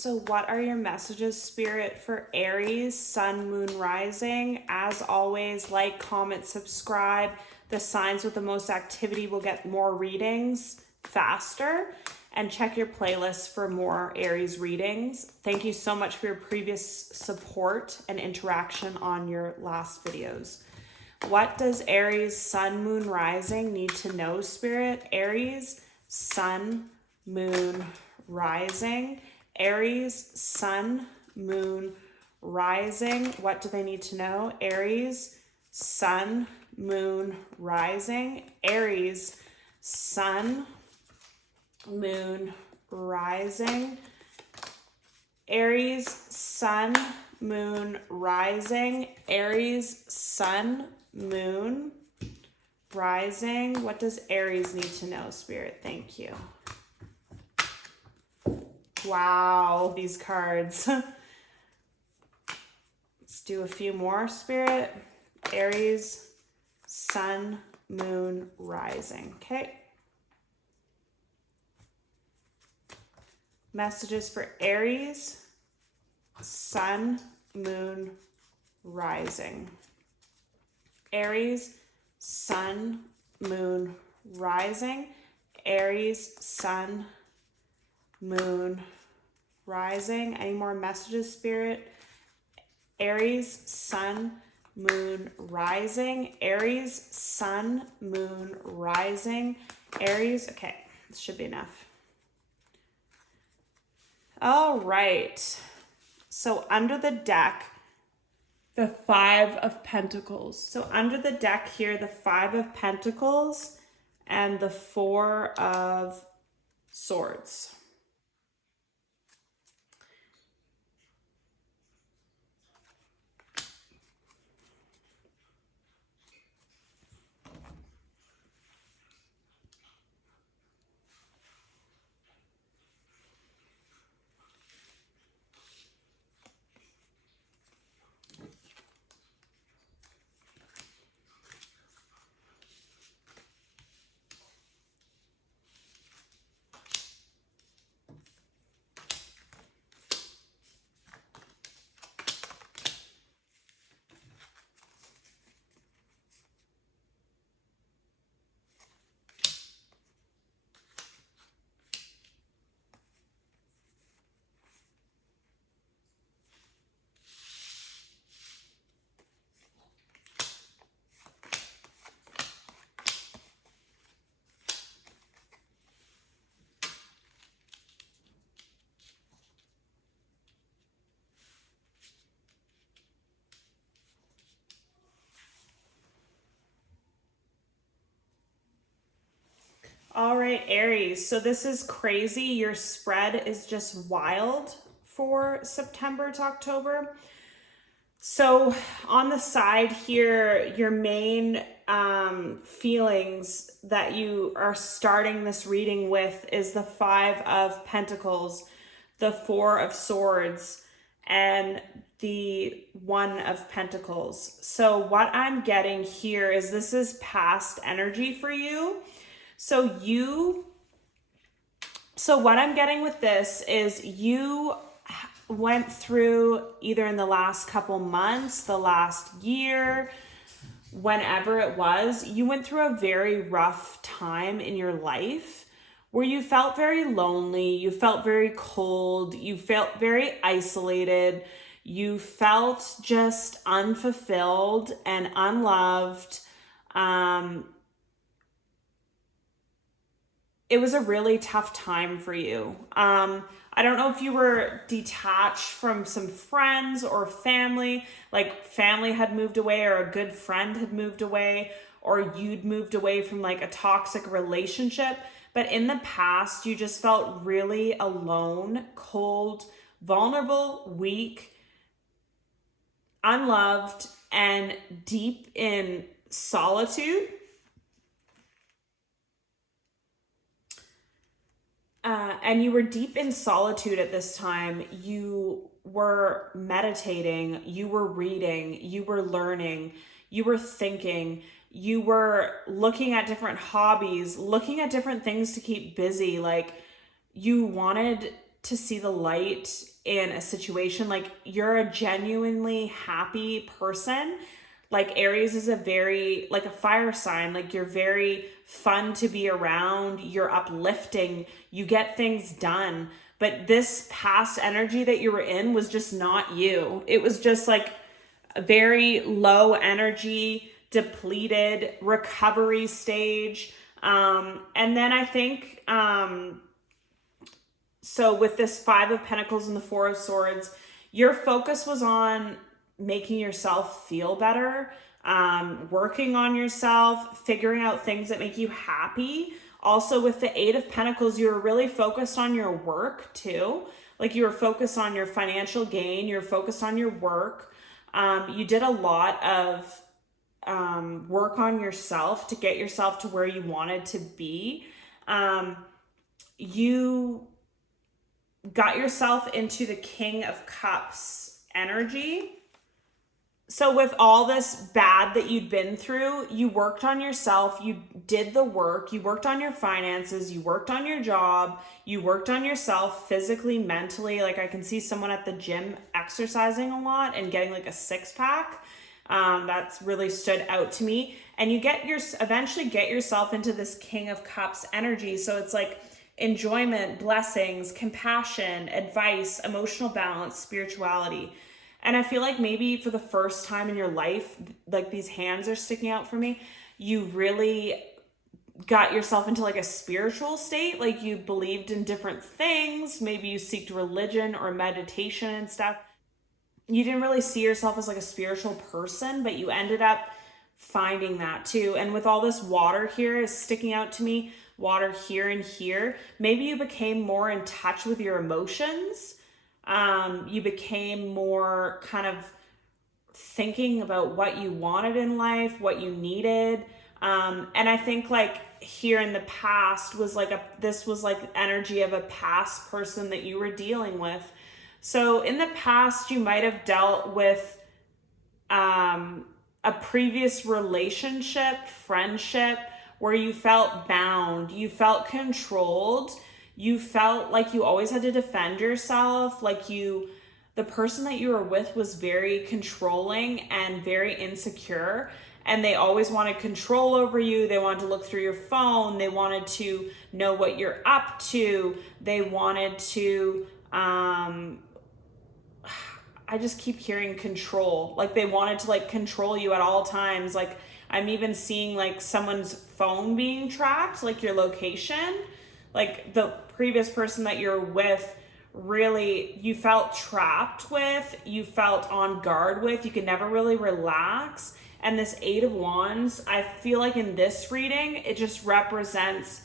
So what are your messages, Spirit, for Aries, Sun, Moon, Rising? As always, like, comment, subscribe. The signs with the most activity will get more readings faster. And check your playlist for more Aries readings. Thank you so much for your previous support and interaction on your last videos. What does Aries, Sun, Moon, Rising need to know, Spirit? Aries, Sun, Moon, Rising. Aries, Sun, Moon, Rising. What do they need to know? Aries, Sun, Moon, Rising. Aries, Sun, Moon, Rising. Aries, Sun, Moon, Rising. Aries, Sun, Moon, Rising. What does Aries need to know, Spirit? Thank you. Wow, these cards. Let's do a few more, Spirit. Aries, Sun, Moon, Rising. Okay. Messages for Aries, Sun, Moon, Rising. Aries, Sun, Moon, Rising. Aries, Sun, Moon, Rising. Any more messages, Spirit? Aries, Sun, Moon, Rising. Aries, Sun, Moon, Rising. Aries, okay, this should be enough. All right, so under the deck, the Five of Pentacles. So under the deck here, the Five of Pentacles and the Four of Swords. All right, Aries. So this is crazy. Your spread is just wild for September to October. So on the side here, your main feelings that you are starting this reading with is the Five of Pentacles, the Four of Swords, and the One of Pentacles. So what I'm getting here is this is past energy for you. So what I'm getting with this is you went through either in the last couple months, the last year, whenever it was, you went through a very rough time in your life where you felt very lonely, you felt very cold, you felt very isolated, you felt just unfulfilled and unloved. It was a really tough time for you. I don't know if you were detached from some friends or family, like family had moved away or a good friend had moved away, or you'd moved away from like a toxic relationship. But in the past, you just felt really alone, cold, vulnerable, weak, unloved, and deep in solitude. And you were deep in solitude at this time. You were meditating, you were reading, you were learning, you were thinking, you were looking at different hobbies, looking at different things to keep busy. Like you wanted to see the light in a situation. Like, you're a genuinely happy person. Like, Aries is a very, like, a fire sign. Like, you're very fun to be around. You're uplifting. You get things done. But this past energy that you were in was just not you. It was just like a very low energy, depleted recovery stage. And then I think, so with this Five of Pentacles and the Four of Swords, your focus was on making yourself feel better, working on yourself, figuring out things that make you happy. Also with the Eight of Pentacles, you were really focused on your work too. Like, you were focused on your financial gain, you're focused on your work. You did a lot of work on yourself to get yourself to where you wanted to be. You got yourself into the King of Cups energy. So with all this bad that you'd been through, you worked on yourself, you did the work, you worked on your finances, you worked on your job, you worked on yourself physically, mentally. Like, I can see someone at the gym exercising a lot and getting like a six-pack. That's really stood out to me. And you eventually get yourself into this King of Cups energy. So it's like enjoyment, blessings, compassion, advice, emotional balance, spirituality. And I feel like maybe for the first time in your life, like, these hands are sticking out for me, you really got yourself into like a spiritual state. Like, you believed in different things. Maybe you seeked religion or meditation and stuff. You didn't really see yourself as like a spiritual person, but you ended up finding that too. And with all this water here is sticking out to me, water here and here, maybe you became more in touch with your emotions. You became more kind of thinking about what you wanted in life, what you needed. And I think like here in the past was like this was like energy of a past person that you were dealing with. So in the past, you might have dealt with, a previous relationship, friendship, where you felt bound, you felt controlled, you felt like you always had to defend yourself, like the person that you were with was very controlling and very insecure, and they always wanted control over you. They wanted to look through your phone. They wanted to know what you're up to. They wanted to, I just keep hearing control. Like, they wanted to like control you at all times. Like, I'm even seeing like someone's phone being tracked, like your location. Like, the previous person that you're with, really, you felt trapped with, you felt on guard with, you could never really relax. And this Eight of Wands, I feel like in this reading, it just represents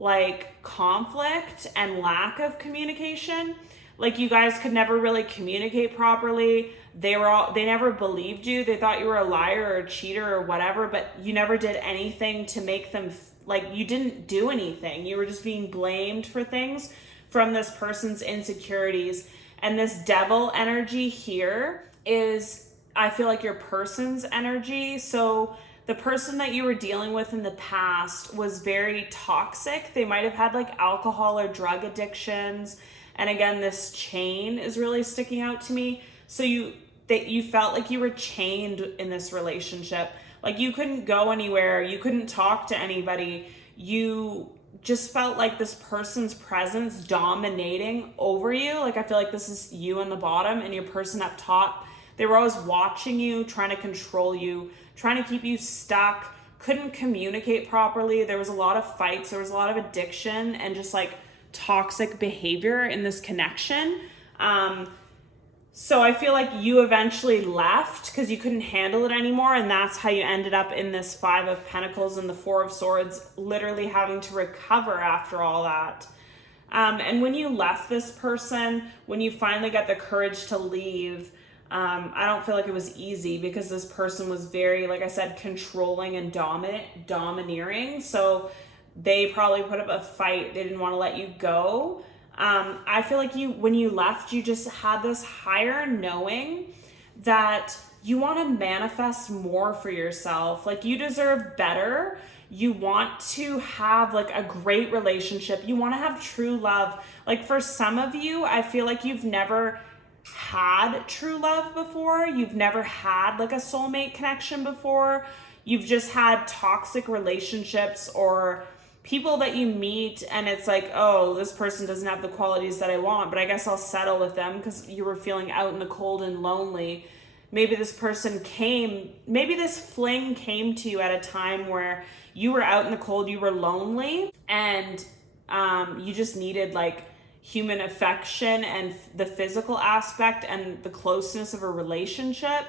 like conflict and lack of communication. Like, you guys could never really communicate properly. They never believed you. They thought you were a liar or a cheater or whatever, but you never did anything to make them, like, you didn't do anything. You were just being blamed for things from this person's insecurities. And this devil energy here is, I feel like, your person's energy. So the person that you were dealing with in the past was very toxic. They might have had like alcohol or drug addictions. And again, this chain is really sticking out to me. So you felt like you were chained in this relationship. Like, you couldn't go anywhere. You couldn't talk to anybody. You just felt like this person's presence dominating over you. Like, I feel like this is you in the bottom and your person up top. They were always watching you, trying to control you, trying to keep you stuck, couldn't communicate properly. There was a lot of fights. There was a lot of addiction and just like toxic behavior in this connection. So I feel like you eventually left because you couldn't handle it anymore, and that's how you ended up in this Five of Pentacles and the Four of Swords, literally having to recover after all that. And when you left this person, when you finally got the courage to leave, I don't feel like it was easy because this person was very, like I said, controlling and domineering. So they probably put up a fight. They didn't want to let you go. I feel like when you left, you just had this higher knowing that you want to manifest more for yourself. Like, you deserve better. You want to have like a great relationship. You want to have true love. Like for some of you, I feel like you've never had true love before. You've never had like a soulmate connection before. You've just had toxic relationships or people that you meet and it's like, oh, this person doesn't have the qualities that I want, but I guess I'll settle with them because you were feeling out in the cold and lonely. Maybe this person came, maybe this fling came to you at a time where you were out in the cold, you were lonely, and you just needed like human affection and the physical aspect and the closeness of a relationship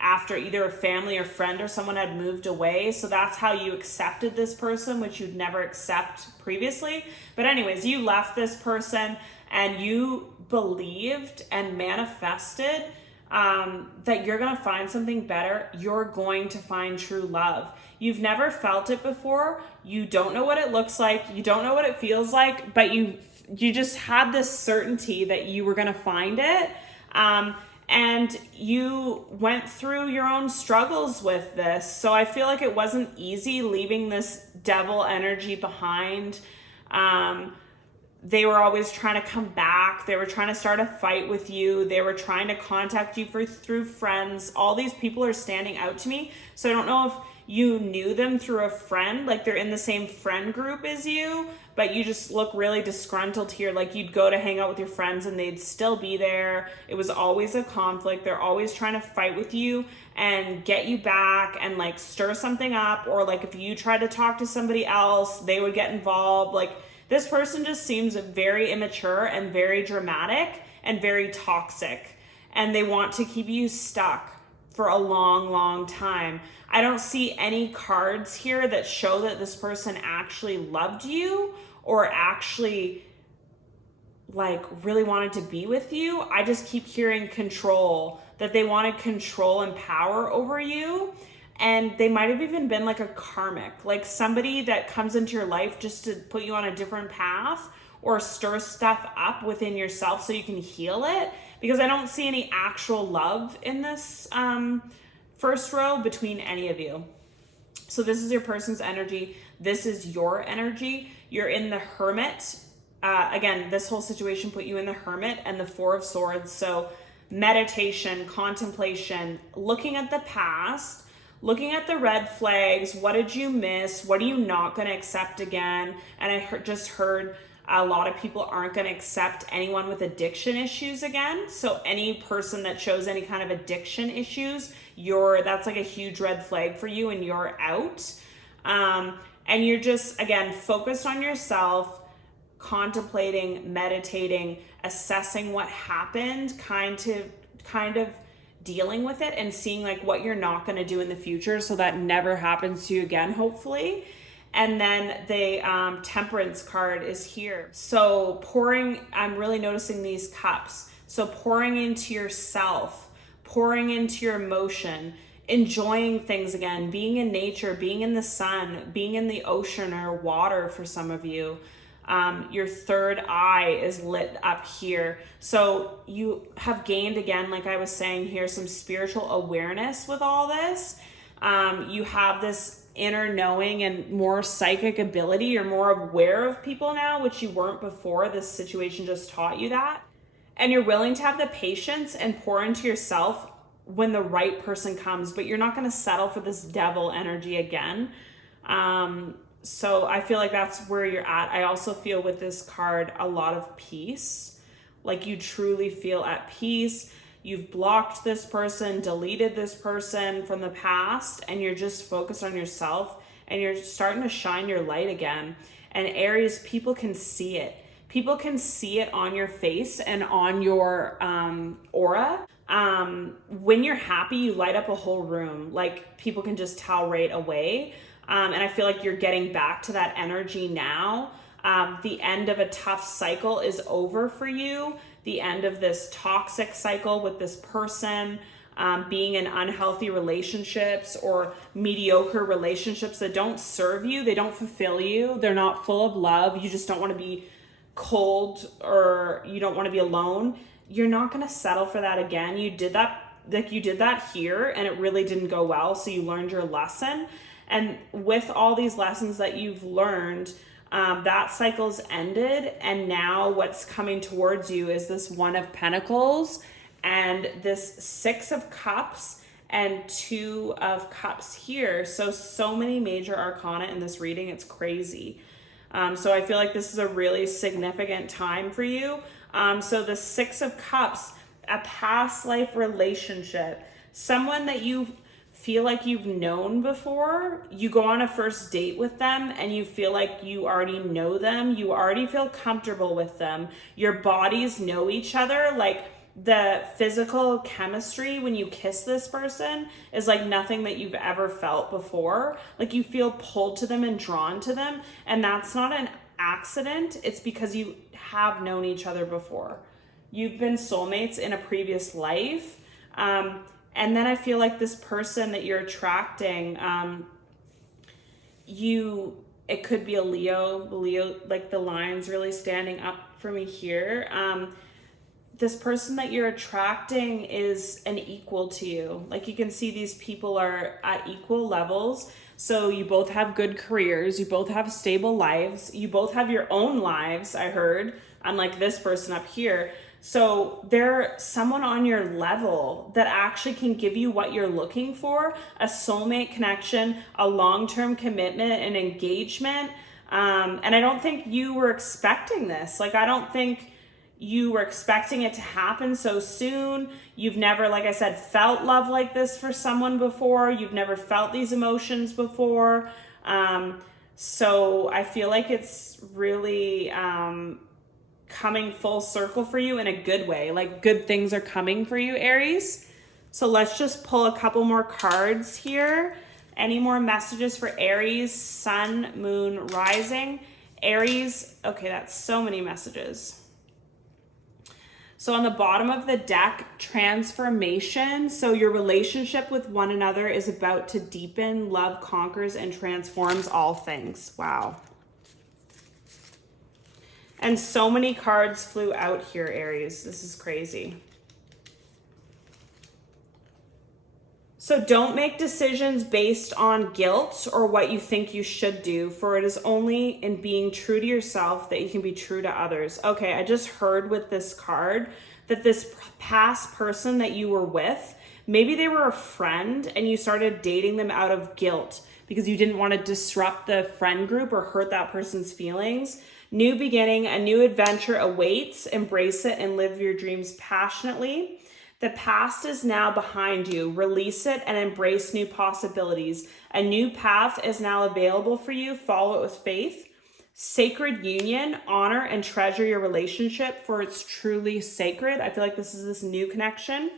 after either a family or friend or someone had moved away. So that's how you accepted this person, which you'd never accept previously. But anyways, you left this person and you believed and manifested that you're going to find something better. You're going to find true love. You've never felt it before. You don't know what it looks like. You don't know what it feels like, but you just had this certainty that you were going to find it. And you went through your own struggles with this. So I feel like it wasn't easy leaving this devil energy behind. They were always trying to come back. They were trying to start a fight with you. They were trying to contact you through friends. All these people are standing out to me. So I don't know if you knew them through a friend, like they're in the same friend group as you, but you just look really disgruntled here. Like you'd go to hang out with your friends and they'd still be there. It was always a conflict. They're always trying to fight with you and get you back and like stir something up. Or like if you tried to talk to somebody else, they would get involved. Like this person just seems very immature and very dramatic and very toxic. And they want to keep you stuck for a long, long time. I don't see any cards here that show that this person actually loved you or actually like really wanted to be with you. I just keep hearing control, that they wanted control and power over you. And they might have even been like a karmic, like somebody that comes into your life just to put you on a different path or stir stuff up within yourself so you can heal it. Because I don't see any actual love in this first row between any of you. So this is your person's energy. This is your energy. You're in the Hermit. Again, this whole situation put you in the Hermit and the Four of Swords. So meditation, contemplation, looking at the past, looking at the red flags. What did you miss? What are you not going to accept again? And I just heard a lot of people aren't going to accept anyone with addiction issues again. So any person that shows any kind of addiction issues, that's like a huge red flag for you and you're out. And you're just, again, focused on yourself, contemplating, meditating, assessing what happened, kind of dealing with it and seeing like what you're not going to do in the future so that never happens to you again, hopefully. And then the Temperance card is here. So I'm really noticing these cups. So pouring into yourself, pouring into your emotion, enjoying things again, being in nature, being in the sun, being in the ocean or water for some of you. Your third eye is lit up here. So you have gained, again, like I was saying here, some spiritual awareness with all this. You have this inner knowing and more psychic ability. You're more aware of people now, which you weren't before. This situation just taught you that. And you're willing to have the patience and pour into yourself when the right person comes, but you're not going to settle for this devil energy again. So I feel like that's where you're at. I also feel with this card a lot of peace. Like you truly feel at peace. You've blocked this person, deleted this person from the past, and you're just focused on yourself and you're starting to shine your light again. And Aries, people can see it. People can see it on your face and on your aura. When you're happy, you light up a whole room. Like people can just tell right away. And I feel like you're getting back to that energy now. The end of a tough cycle is over for you. The end of this toxic cycle with this person, being in unhealthy relationships or mediocre relationships that don't serve you, they don't fulfill you, they're not full of love, you just don't want to be cold or you don't want to be alone. You're not going to settle for that again. You did that here and it really didn't go well, so you learned your lesson. And with all these lessons that you've learned, that cycle's ended, and now what's coming towards you is this One of Pentacles and this Six of Cups and Two of Cups here. So many major arcana in this reading. It's crazy. So I feel like this is a really significant time for you. So the Six of Cups, a past life relationship, someone that you feel like you've known before. You go on a first date with them and you feel like you already know them. You already feel comfortable with them. Your bodies know each other. Like the physical chemistry when you kiss this person is like nothing that you've ever felt before. Like you feel pulled to them and drawn to them. And that's not an accident. It's because you have known each other before. You've been soulmates in a previous life. And then I feel like this person that you're attracting, it could be a Leo, like the line's really standing up for me here. This person that you're attracting is an equal to you. Like you can see these people are at equal levels. So you both have good careers. You both have stable lives. You both have your own lives, I heard, unlike this person up here. So they're someone on your level that actually can give you what you're looking for, a soulmate connection, a long-term commitment, an engagement. And I don't think you were expecting this. Like, I don't think you were expecting it to happen so soon. You've never, like I said, felt love like this for someone before. You've never felt these emotions before. So I feel like it's really coming full circle for you in a good way. Like good things are coming for you, Aries. So let's just pull a couple more cards here. Any more messages for Aries, Sun, Moon, Rising? Aries, okay, that's so many messages. So on the bottom of the deck, transformation. So your relationship with one another is about to deepen. Love conquers and transforms all things. Wow. And so many cards flew out here, Aries. This is crazy. So don't make decisions based on guilt or what you think you should do, for it is only in being true to yourself that you can be true to others. Okay, I just heard with this card that this past person that you were with, maybe they were a friend and you started dating them out of guilt because you didn't want to disrupt the friend group or hurt that person's feelings. New beginning, a new adventure awaits. Embrace it and live your dreams passionately. The past is now behind you. Release it and embrace new possibilities. A new path is now available for you. Follow it with faith. Sacred union, honor and treasure your relationship, for it's truly sacred. I feel like this is this new connection.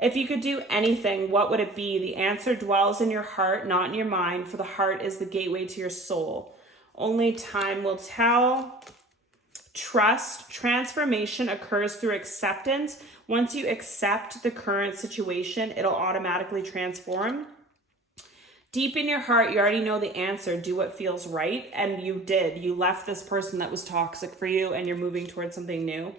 If you could do anything, what would it be? The answer dwells in your heart, not in your mind, for the heart is the gateway to your soul. Only time will tell. Trust. Transformation occurs through acceptance. Once you accept the current situation, it'll automatically transform. Deep in your heart, you already know the answer. Do what feels right. And you did. You left this person that was toxic for you and you're moving towards something new.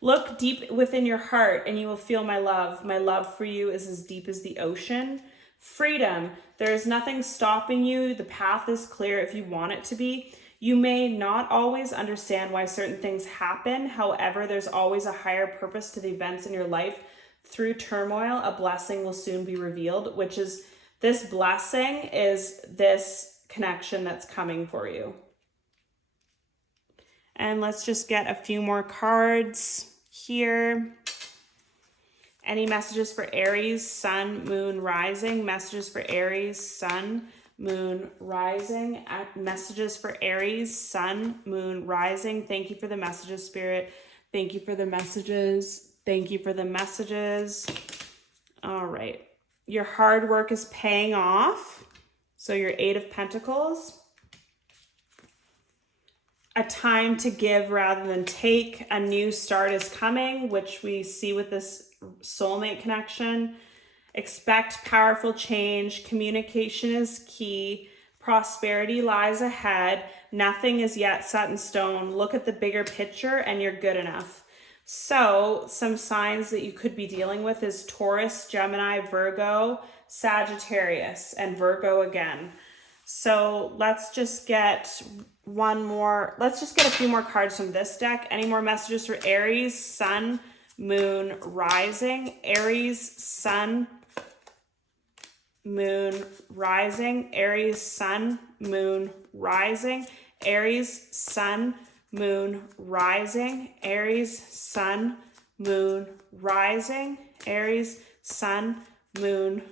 Look deep within your heart and you will feel my love. My love for you is as deep as the ocean. Freedom. There is nothing stopping you. The path is clear if you want it to be. You may not always understand why certain things happen. However, there's always a higher purpose to the events in your life. Through turmoil, a blessing will soon be revealed, which is this blessing is this connection that's coming for you. And let's just get a few more cards here. Any messages for Aries, Sun, Moon, Rising? Messages for Aries, Sun, Moon, Rising. Messages for Aries, Sun, Moon, Rising. Thank you for the messages, Spirit. Thank you for the messages. Thank you for the messages. All right. Your hard work is paying off. So your Eight of Pentacles. A time to give rather than take. A new start is coming, which we see with this soulmate connection. Expect powerful change. Communication is key. Prosperity lies ahead. Nothing is yet set in stone. Look at the bigger picture and you're good enough. So some signs that you could be dealing with is Taurus, Gemini, Virgo, Sagittarius, and Virgo again. So let's just get let's just get a few more cards from this deck. Any more messages for Aries, Sun, Moon, Rising? Aries, Sun, Moon, Rising. Aries, Sun, Moon, Rising. Aries, Sun, Moon, Rising. Aries, Sun, Moon, Rising. Aries, Sun, Moon,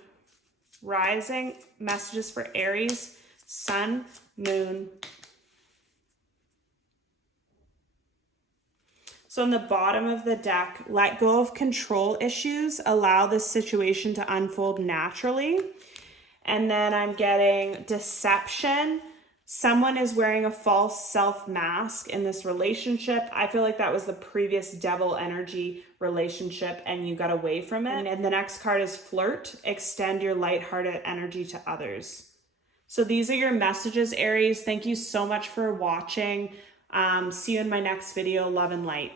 Rising. Messages for Aries, Sun, Moon. So in the bottom of the deck, let go of control issues, allow this situation to unfold naturally. And then I'm getting deception. Someone is wearing a false self mask in this relationship. I feel like that was the previous devil energy relationship and you got away from it. And the next card is flirt. Extend your lighthearted energy to others. So these are your messages, Aries. Thank you so much for watching. See you in my next video. Love and light.